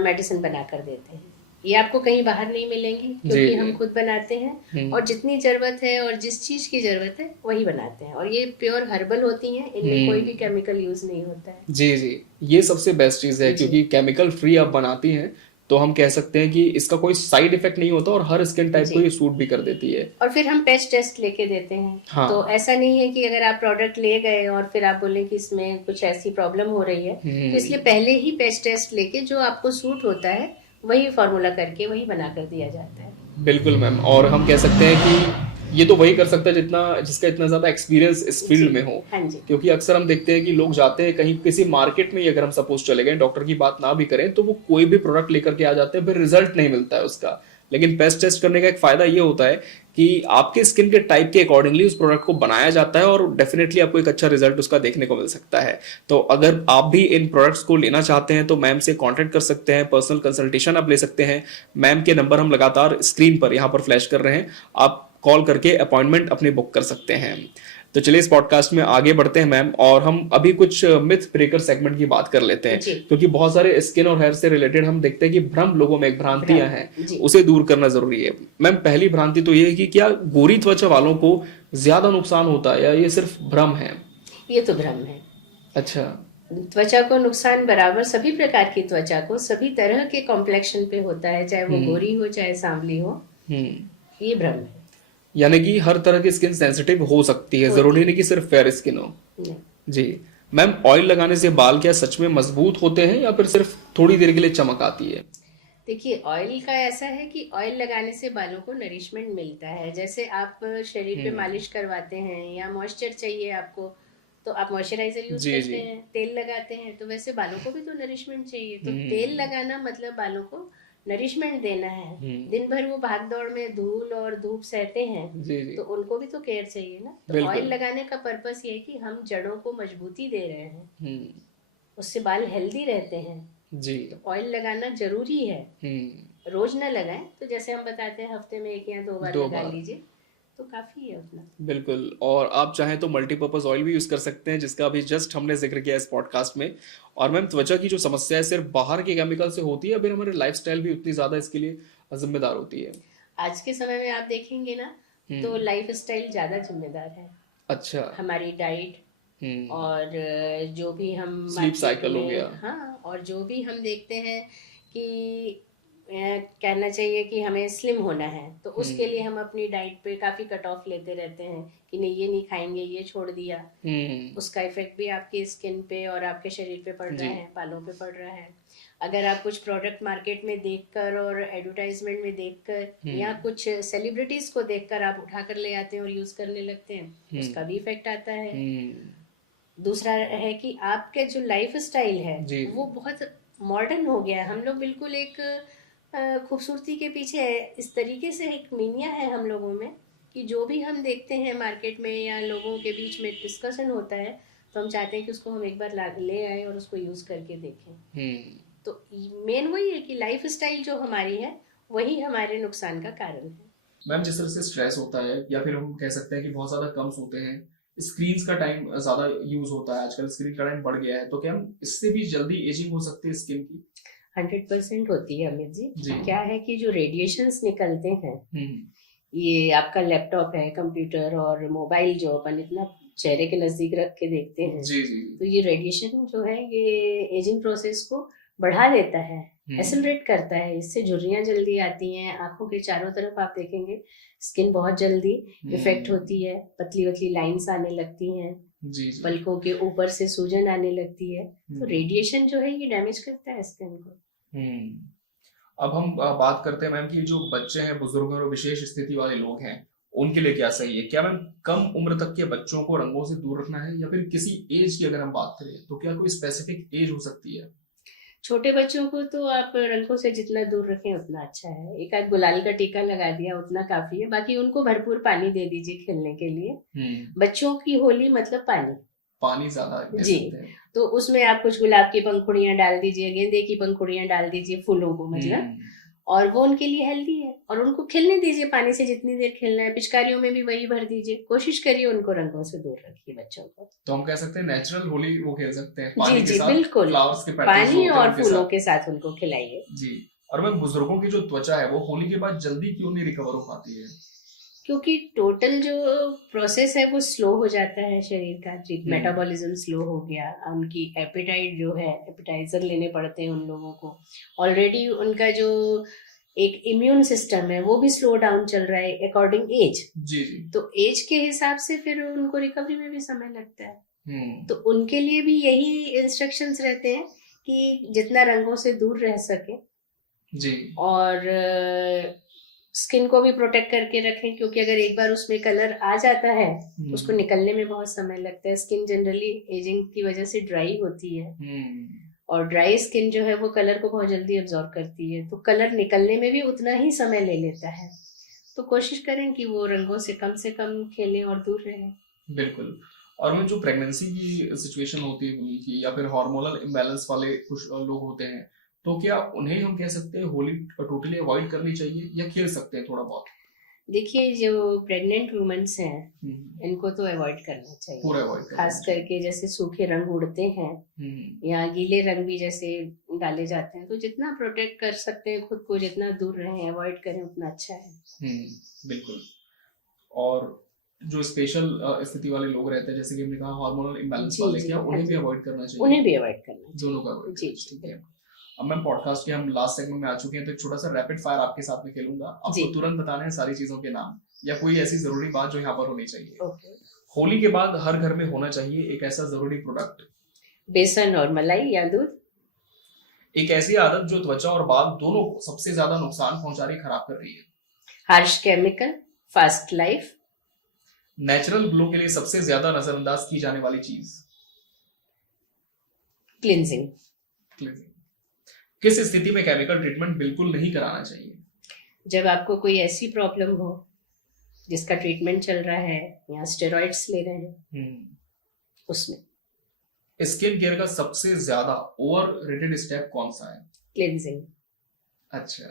मेडिसिन बना कर देते हैं। ये आपको कहीं बाहर नहीं मिलेंगी जी क्योंकि जी। हम खुद बनाते हैं और जितनी जरूरत है और जिस चीज की जरूरत है वही बनाते हैं। और ये प्योर हर्बल होती हैं, इनमें कोई भी केमिकल यूज नहीं होता है। जी जी, ये सबसे बेस्ट चीज़ है, जी क्योंकि केमिकल फ्री आप बनाती हैं तो हम कह सकते हैं कि इसका कोई साइड इफेक्ट नहीं होता और हर स्किन टाइप को जी, ये सूट भी कर देती है। और फिर हम पैच टेस्ट लेके देते हैं। हाँ। तो ऐसा नहीं है कि अगर आप प्रोडक्ट ले गए और फिर आप बोले कि इसमें कुछ ऐसी प्रॉब्लम हो रही है, तो इसलिए पहले ही पैच टेस्ट लेके जो आपको सूट होता है वही फॉर्मूला करके वही बना कर दिया जाता है। बिल्कुल मैम, और हम कह सकते हैं कि ये तो वही कर सकता है जितना जिसका इतना ज़्यादा एक्सपीरियंस इस फील्ड जी, में हो। हाँ जी, क्योंकि अक्सर हम देखते हैं कि लोग जाते हैं कहीं किसी मार्केट में ही, अगर हम सपोज चले गए, डॉक्टर की बात ना भी करें, तो वो कोई भी प्रोडक्ट लेकर के आ जाते हैं, फिर रिजल्ट नहीं मिलता है उसका। लेकिन पेस्ट टेस्ट करने का एक फायदा ये होता है कि आपके स्किन के टाइप के अकॉर्डिंगली उस प्रोडक्ट को बनाया जाता है और डेफिनेटली आपको एक अच्छा रिजल्ट उसका देखने को मिल सकता है। तो अगर आप भी इन प्रोडक्ट्स को लेना चाहते हैं तो मैम से कांटेक्ट कर सकते हैं, पर्सनल कंसल्टेशन आप ले सकते हैं। मैम के नंबर हम लगातार स्क्रीन पर यहाँ पर फ्लैश कर रहे हैं, आप कॉल करके अपॉइंटमेंट अपनी बुक कर सकते हैं। तो चलिए इस पॉडकास्ट में आगे बढ़ते हैं मैम, और हम अभी कुछ मिथ ब्रेकर सेगमेंट की बात कर लेते हैं, जी, क्योंकि बहुत सारे स्किन और हेयर से रिलेटेड हम देखते हैं कि भ्रम लोगों में, एक भ्रांतियां हैं, जी, उसे दूर करना जरूरी है। मैम पहली भ्रांति तो ये है कि क्या गोरी त्वचा वालों को ज्यादा नुकसान होता है या ये सिर्फ भ्रम है? ये तो भ्रम है। अच्छा। त्वचा को नुकसान बराबर सभी प्रकार की त्वचा को सभी तरह के कॉम्प्लेक्शन पे होता है, चाहे वो गोरी हो चाहे सांवली हो। ये भ्रम है। यानी कि हर तरह की स्किन सेंसिटिव हो सकती है, जरूरी नहीं कि सिर्फ फेयर स्किन हो। नहीं। जी मैम, ऑयल लगाने से बाल क्या सच में मजबूत होते हैं या फिर सिर्फ थोड़ी देर के लिए चमक आती है? देखिए, ऑयल का ऐसा है कि ऑयल लगाने से बालों को नरिशमेंट मिलता है। जैसे आप शरीर पे मालिश करवाते हैं या मॉइस्चर चाहिए आपको, तो आप मॉइस्चराइजर यूज जी करते जी। हैं, तेल लगाते हैं, तो वैसे बालों को भी तो नरिशमेंट चाहिए। तो तेल लगाना मतलब बालों को नरिशमेंट देना है। दिन भर वो भाग दौड़ में धूल और धूप सहते हैं, जी जी तो उनको भी तो केयर चाहिए ना। तो बिल्कुल। ऑयल लगाने का पर्पस ये है कि हम जड़ों को मजबूती दे रहे हैं, हम्म। उससे बाल हेल्दी रहते हैं। जी। तो ऑयल लगाना जरूरी है। रोज ना लगाएं, तो जैसे हम बताते हैं हफ्ते में 1 या 2 बार दो लगा बार लीजिए, तो काफी है उतना। बिल्कुल। और आप चाहें तो मल्टीपर्पज ऑयल भी यूज कर सकते हैं, जिसका अभी जस्ट हमने जिक्र किया इस पॉडकास्ट में। और मैम, त्वचा की जो समस्या है सिर्फ बाहर के केमिकल से होती है, अभी हमारे लाइफस्टाइल भी उतनी ज्यादा इसके लिए जिम्मेदार होती है? आज के समय में आप देखेंगे ना, तो लाइफ स्टाइल ज्यादा जिम्मेदार है। अच्छा। हमारी डाइट और जो भी हम स्लीप मार्केट साइकिल हो में, गया। हाँ, और जो भी हम देखते हैं कि कहना चाहिए कि हमें स्लिम होना है, तो उसके लिए हम अपनी डाइट पे काफ़ी कट ऑफ लेते रहते हैं कि नहीं ये नहीं खाएंगे, ये छोड़ दिया। उसका इफेक्ट भी आपकी स्किन पे और आपके शरीर पे पड़ रहा है, बालों पे पड़ रहा है। अगर आप कुछ प्रोडक्ट मार्केट में देखकर और एडवर्टाइजमेंट में देखकर या कुछ सेलिब्रिटीज को देखकर आप उठाकर ले आते हैं और यूज करने लगते हैं, उसका भी इफेक्ट आता है। दूसरा है कि आपके जो लाइफ स्टाइल है वो बहुत मॉडर्न हो गया है। हम लोग बिल्कुल एक खूबसूरती के पीछे है, इस तरीके से एक मीनिया है हम लोगों में कि जो भी हम देखते हैं मार्केट में या लोगों के बीच में डिस्कशन होता है, तो हम चाहते हैं कि उसको हम एक बार ले आए और उसको यूज करके देखें। तो मेन वही है कि लाइफ स्टाइल जो हमारी है वही हमारे नुकसान का कारण है। मैम, जिस तरह से स्ट्रेस होता है, या फिर हम कह सकते हैं कि बहुत ज्यादा कम सोते हैं, स्क्रीन का टाइम ज्यादा यूज होता है आजकल, स्क्रीन का टाइम बढ़ गया है, तो क्या हम इससे भी जल्दी एजिंग हो सकती है स्किन की? 100% होती है अमित जी। क्या है कि जो रेडिएशंस निकलते हैं, ये आपका लैपटॉप है, कंप्यूटर और मोबाइल जो अपन इतना चेहरे के नजदीक रख के देखते हैं, जी जी, तो ये रेडिएशन जो है ये एजिंग प्रोसेस को बढ़ा देता है, एक्सेलरेट करता है। इससे झुर्रियां जल्दी आती हैं, आंखों के चारों तरफ आप देखेंगे स्किन बहुत जल्दी इफेक्ट होती है, पतली पतली लाइंस आने लगती हैं, पलकों के ऊपर से सूजन आने लगती है। तो रेडिएशन जो है ये डैमेज करता है स्किन को। अब हम बात करते हैं मैम कि जो बच्चे हैं, बुजुर्ग और विशेष स्थिति वाले लोग हैं, उनके लिए क्या सही है? क्या मैम कम उम्र तक के बच्चों को रंगों से दूर रखना है, या फिर किसी एज की अगर हम बात करें तो क्या कोई स्पेसिफिक एज हो सकती है? छोटे बच्चों को तो आप रंगों से जितना दूर रखें उतना अच्छा है। एक आध गुलाल का टीका लगा दिया उतना काफी है, बाकी उनको भरपूर पानी दे दीजिए खेलने के लिए। बच्चों की होली मतलब पानी ज्यादा जी। तो उसमें आप कुछ गुलाब की पंखुड़ियां डाल दीजिए, गेंदे की पंखुड़ियां डाल दीजिए, फूलों को मतलब, और वो उनके लिए हेल्दी है। और उनको खेलने दीजिए पानी से, जितनी देर खेलना है। पिचकारियों में भी वही भर दीजिए। कोशिश करिए उनको रंगों से दूर रखिए बच्चों को। तो हम कह सकते हैं नेचुरल होली वो खेल सकते हैं, पानी के साथ, बिल्कुल, फ्लावर्स के पानी और फूलों के साथ उनको खिलाइए जी। और मैम, बुजुर्गों की जो त्वचा है वो होली के बाद जल्दी क्यों नहीं रिकवर हो पाती है? क्योंकि टोटल जो प्रोसेस है वो स्लो हो जाता है शरीर का। मेटाबॉलिज्म स्लो हो गया, उनकी एपेटाइट जो है, एपेटाइजर लेने पड़ते हैं उन लोगों को। ऑलरेडी उनका जो एक इम्यून सिस्टम है वो भी स्लो डाउन चल रहा है अकॉर्डिंग एज। जी जी। तो एज के हिसाब से फिर उनको रिकवरी में भी समय लगता है। तो उनके लिए भी यही इंस्ट्रक्शंस रहते हैं कि जितना रंगों से दूर रह सके जी, और स्किन को भी प्रोटेक्ट करके रखें। क्योंकि अगर एक बार उसमें कलर आ जाता है तो उसको निकलने में बहुत समय लगता है। स्किन जनरली एजिंग की वजह से ड्राई होती है, और ड्राई स्किन जो है वो कलर को बहुत जल्दी अब्जॉर्ब करती है, तो कलर निकलने में भी उतना ही समय ले लेता है। तो कोशिश करें कि वो रंगों से कम खेलें और दूर रहें। बिल्कुल। और वो जो प्रेगनेंसी की सिचुएशन होती है उनकी, या फिर हार्मोनल इम्बैलेंस वाले कुछ लोग होते हैं, तो क्या उन्हें हम कह सकते हैं होली टोटली अवॉइड करनी चाहिए, या खेल सकते हैं थोड़ा बहुत? देखिए, जो प्रेग्नेंट वुमेन्स हैं इनको तो अवॉइड करना चाहिए, पूरा अवॉइड करना खास करके जैसे सूखे रंग उड़ते हैं या गीले रंग भी जैसे डाले जाते हैं, तो जितना प्रोटेक्ट कर सकते हैं खुद को, जितना दूर रहें, अवॉइड करें, उतना अच्छा है। बिल्कुल। और जो स्पेशल स्थिति वाले लोग रहते हैं, जैसे कि हमने कहा हार्मोनल इम्बैलेंस वाले, क्या उन्हें भी अवॉइड करना चाहिए? उन्हें भी अवॉइड करना चाहिए, दोनों का अवॉइड करना चाहिए। अब मैम, पॉडकास्ट के हम लास्ट सेगमेंट में आ चुके हैं, तो एक छोटा सा रैपिड फायर आपके साथ में खेलूंगा। आपको तुरंत बताना है सारी चीजों के नाम, या कोई ऐसी जरूरी बात जो यहाँ पर होनी चाहिए। होली के बाद हर घर में होना चाहिए एक ऐसा जरूरी प्रोडक्ट। बेसन और मलाई या दूध। एक ऐसी आदत जो त्वचा और बाल दोनों को सबसे ज्यादा नुकसान पहुंचा रही, खराब कर रही है। Harsh chemical, fast life. Natural glow के लिए सबसे ज्यादा नजरअंदाज की जाने वाली चीज। क्लिनजिंग। किस स्थिति में केमिकल ट्रीटमेंट बिल्कुल नहीं कराना चाहिए? जब आपको कोई ऐसी प्रॉब्लम हो जिसका ट्रीटमेंट चल रहा है या स्टेरॉइड्स ले रहे हैं, उसमें स्किन केयर का सबसे ज्यादा ओवर रेटेड स्टेप कौन सा है? क्लिनजिंग। अच्छा,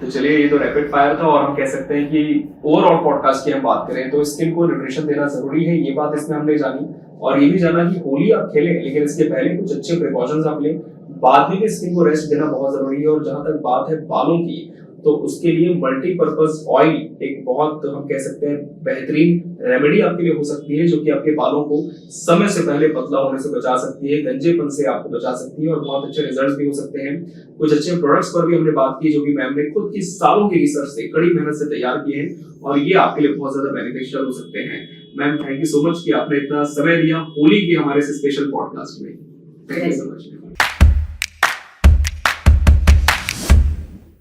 तो चलिए, ये तो रैपिड फायर था और हम कह सकते हैं कि ओवरऑल पॉडकास्ट की हम बात करें तो स्किन को न्यूट्रिशन देना जरूरी है, ये बात इसमें हमने जानी। और ये भी जाना कि होली आप खेलें लेकिन इसके पहले कुछ अच्छे प्रिकॉशंस आप लें, बाद में भी स्किन को रेस्ट देना बहुत जरूरी है। और जहां तक बात है बालों की, तो उसके लिए मल्टीपर्पज ऑयल एक बहुत हम कह सकते हैं बेहतरीन रेमेडी आपके लिए हो सकती है, जो कि आपके बालों को समय से पहले पतला होने से बचा सकती है, गंजेपन से आपको बचा सकती है और बहुत अच्छे रिजल्ट्स भी हो सकते हैं। कुछ अच्छे प्रोडक्ट्स पर भी हमने बात की जो कि मैम ने खुद की सालों की रिसर्च से, कड़ी मेहनत से तैयार किए हैं और ये आपके लिए बहुत ज्यादा बेनिफिशियल हो सकते हैं। Ma'am, thank you so much कि आपने इतना समय दिया होली के हमारे स्पेशल पॉडकास्ट में। Thank you so much.